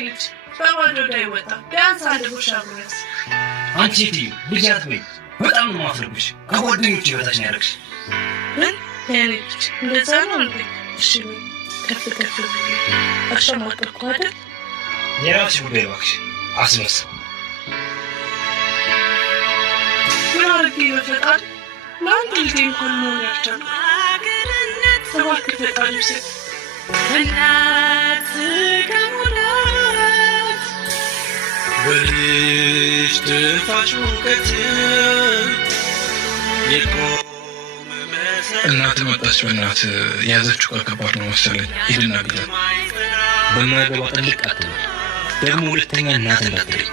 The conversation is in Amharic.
ልጅ በባዶ እንዳይወጣ ቢያንስ አንድ ጉርሻ ጉረስ። አንቺ ሴትዮ ልጅ አትበይ። በጣም ነው የማፍርብሽ። ከጓደኞቼ በታች ነው ያደረግሽ። ምን የኔ ልጅ እንደዛ ነው እንዴ? እሺ ከፍ ከፍ አሸማቀቅኩ አይደል? የራስሽ ጉዳይ እባክሽ። አስመሰል ምን አድርጌ በፈጣሪ ለአንድ ልጄ እንኳን መሆን ያልቻልኩ። እባክህ ፈጣሪ ሴ እናት ከሙላት በልጅ ትንፋሽ ሙቀት እናት መጣች። በእናት የያዘችው ቃል ከባድ ነው መሰለኝ። ሂድና ግዛት። በማያገባ ጥልቅ አትበል። ደግሞ ሁለተኛ እናት እንዳትለኝ።